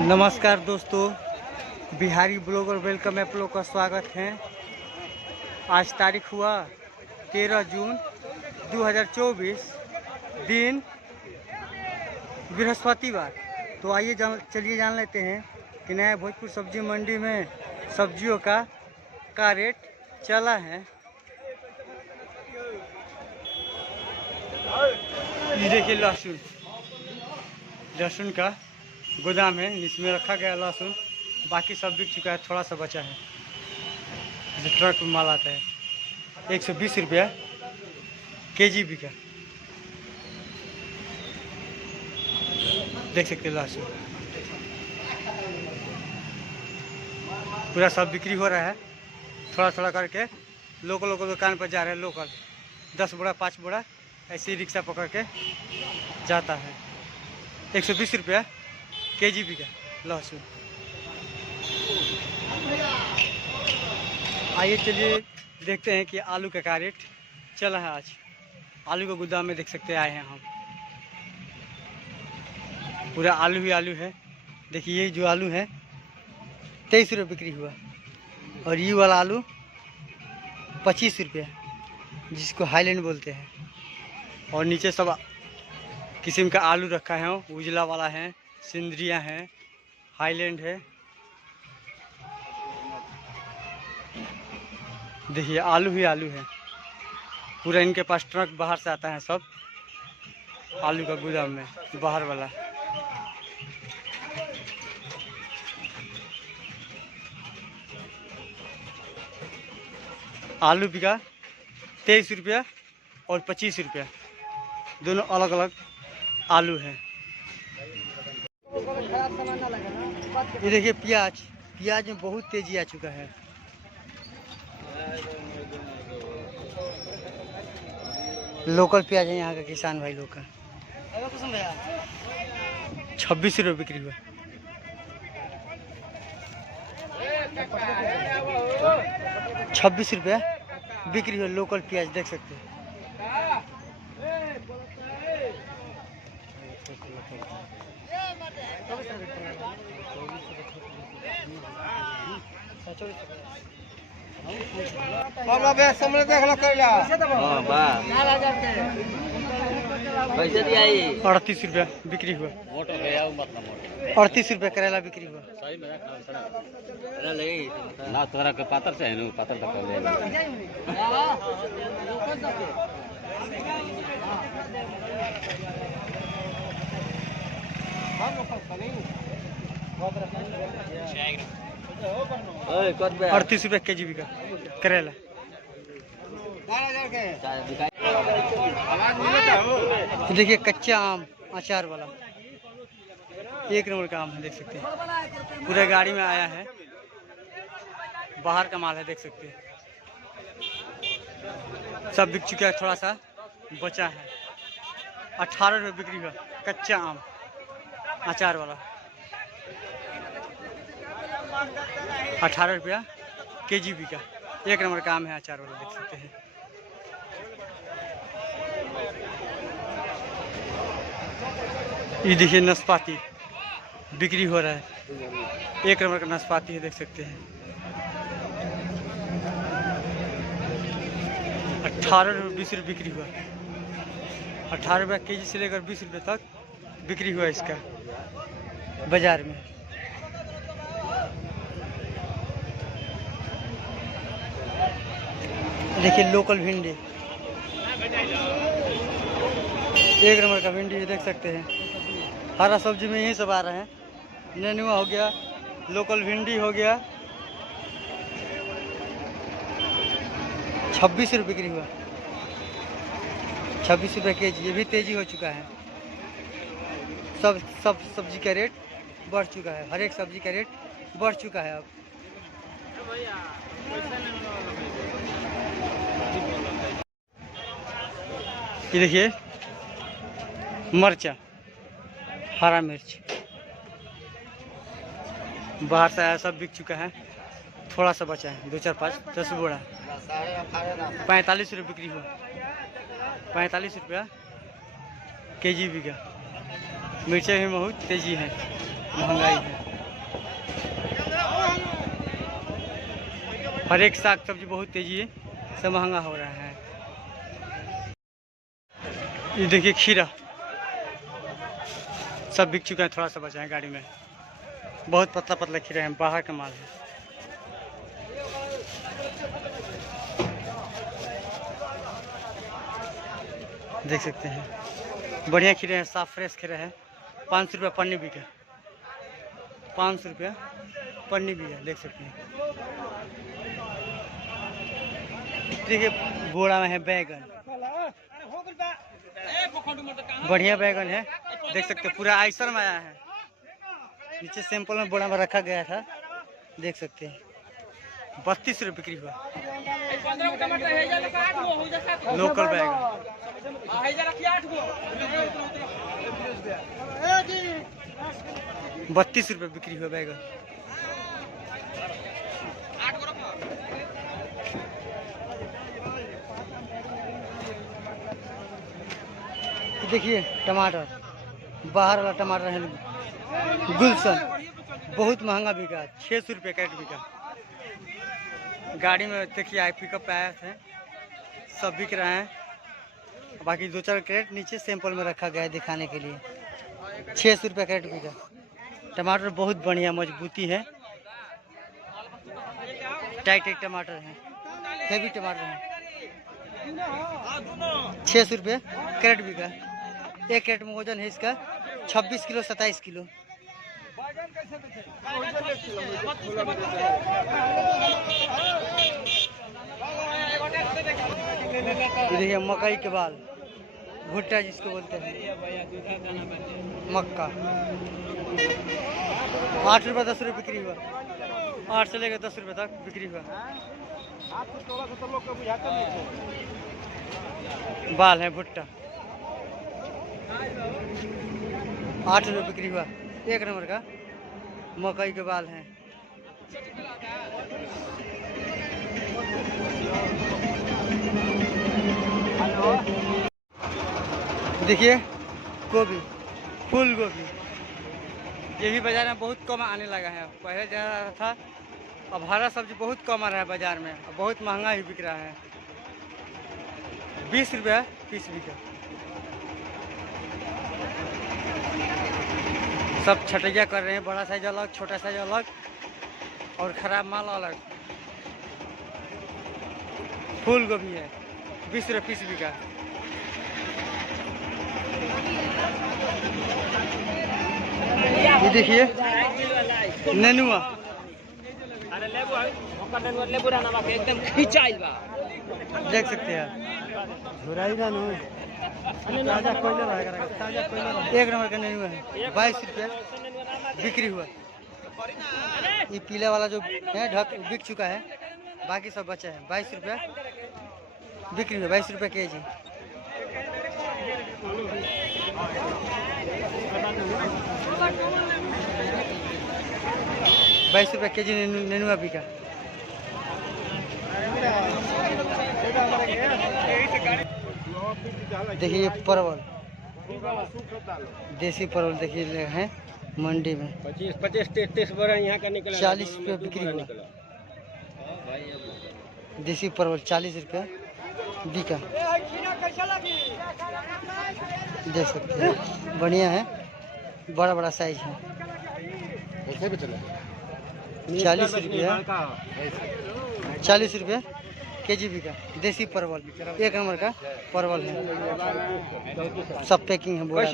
नमस्कार दोस्तों, Bihari blogger welcome आप लोग का स्वागत है। आज तारीख हुआ 13 जून 2024, दिन बृहस्पतिवार। तो आइए चलिए जान लेते हैं कि नया भोजपुर सब्जी मंडी में सब्जियों का रेट चला है। ये देखिए लहसुन का गोदाम है, इसमें रखा गया लहसुन। बाकी सब बिक चुका है, थोड़ा सा बचा है। जो ट्रक में माल आता है 120 रुपया केजी बिका। देख सकते हैं लहसुन पूरा सब बिक्री हो रहा है। थोड़ा थोड़ा करके लोकल दुकान पर जा रहे हैं। लोकल 10 बोरा 5 बोरा ऐसे ही रिक्शा पकड़ के जाता है। 120 रुपया केजी बिका लहसुन। आइए चलिए देखते हैं कि आलू का क्या रेट चला है आज। आलू का गोदाम में देख सकते हैं आए हैं हम। पूरा आलू ही आलू है। देखिए ये जो आलू है 23 रुपये बिक्री हुआ, और ये वाला आलू 25 रुपये, जिसको हाईलैंड बोलते हैं। और नीचे सब किस्म का आलू रखा है। उजला वाला है, सिंदरिया है, हाईलैंड है। देखिए आलू ही आलू है पूरा। इनके पास ट्रक बाहर से आता है सब आलू का गोदाम में, बाहर वाला। आलू बिका 23 रुपया और 25 रुपया, दोनों अलग अलग आलू है। ये देखिए प्याज में बहुत तेजी आ चुका है। लोकल प्याज है यहाँ का, किसान भाई लोग का। 26 रुपये बिक्री हुआ। 26 रुपया बिक्री हुआ लोकल प्याज, देख सकते हैं। पैसे 38 रुपया बिक्री हुआ। 38 रुपया करेला बिक्री हुआ। ना तोरा के पातर से है, पातर तक ले 38 रुपया केजी बिका करेला। देखिए कच्चा आम अचार वाला 1 नंबर का आम है, देख सकते हैं। पूरा गाड़ी में आया है, बाहर का माल है, देख सकते हैं। सब बिक चुका है, थोड़ा सा बचा है। 18 रुपये बिक्री हुआ कच्चा आम अचार वाला। 18 रुपया केजी बिका। 1 नंबर का आम है अचार वाला, देख सकते हैं। ये देखिए नाशपाती बिक्री हो रहा है। 1 नंबर का नाशपाती है, देख सकते हैं। 18 रुपये 20 रुपये बिक्री हुआ। 18 रुपये केजी से लेकर 20 रुपये तक बिक्री हुआ इसका बाजार में। देखिए लोकल भिंडी 1 नंबर का भिंडी है, देख सकते हैं। हरा सब्जी में यही सब आ रहे हैं। नेनुआ हो गया, लोकल भिंडी हो गया। 26 रुपये बिक्री हुआ। 26 रुपये केजी, ये भी तेजी हो चुका है। सब सब्जी का रेट बढ़ चुका है। हर एक सब्जी का रेट बढ़ चुका है अब। ये देखिए मरचा, हरा मिर्च बाहर से आया, सब बिक चुका है। थोड़ा सा बचा है, 2 4 5 10 बोरा। 45 रुपये बिक्री हुआ। 45 रुपया केजी बिका। मिर्चें भी बहुत तेजी है, महंगाई है। हर एक साग सब्जी बहुत तेजी है, सब महंगा हो रहा है। ये देखिए खीरा सब बिक चुका है, थोड़ा सा बचा है गाड़ी में। बहुत पतला पतला खीरा है, बाहर का माल है। देख सकते हैं बढ़िया खीरे हैं, साफ फ्रेश खीरे हैं। 500 रुपया पन्नी बिका, 500 रुपया पन्नी भी है, देख सकते हैं। देखिए बोरा में है बैगन, बढ़िया बैगन है, देख सकते हैं। पूरा आइसर में आया है, नीचे सैंपल में बोरा में रखा गया था, देख सकते हैं। 32 रुपये बिक्री हुआ लोकल बैगन। 32 रुपये बिक्री हुआ बैगन। देखिए टमाटर, बाहर वाला टमाटर है गुलशन, बहुत महंगा बिका, 600 रुपये कैरेट बिका। गाड़ी में देखिए आई पिकअप आया है, सब बिक रहे हैं। बाकी 2-4 कैरेट नीचे सैंपल में रखा गया है दिखाने के लिए। 600 रुपये कैरेट बिका। टमाटर बहुत बढ़िया मजबूती है, टाइट टमाटर है, हेवी टमाटर है। 600 रुपये कैरेट बिका। एक कैरेट में वजन है इसका 26 किलो 27 किलो। देखिए मकई के बाल, भुट्टा जिसको बोलते हैं, मक्का 8 रुपये 10 रुपये बिक्री हुआ। 8 से लेकर 10 रुपये तक बिक्री हुआ। बाल है भुट्टा, 8 रुपये बिक्री हुआ। 1 नंबर का मकई के बाल हैं। देखिए गोभी, फूल गोभी, ये भी बाजार में बहुत कम आने लगा है। पहले ज़्यादा था, अब हरा सब्जी बहुत कम आ रहा है बाजार में, अब बहुत महंगा ही बिक रहा है। 20 रुपया पीस बिका। सब छटैया कर रहे हैं, बड़ा साइज अलग, छोटा साइज अलग और खराब माल अलग। फूल गोभी है 20 रुपये पीस बिका। ये देखिए नेनुआ, देख सकते हैं। 1 नंबर का नेनुआ है, 22 रुपये बिक्री हुआ। ये पीला वाला जो है ढक बिक चुका है, बाकी सब बचा है। 22 रुपये बिक्री हुआ, 22 रुपये केजी। 22 रुपये केजी नेनुआ बिका। देखिए परवल, देसी परवल देखिए है मंडी में 25-30 बोरा यहाँ का निकला। 40 रुपये बिक्री हुआ। देसी परवल 40 रुपये बिका, देख सकते हैं। बढ़िया है, बड़ा बड़ा साइज है। 40 रुपये, 40 रुपये केजी बिका। देसी परवल 1 नंबर का परवल है, सब पैकिंग है बोरा में।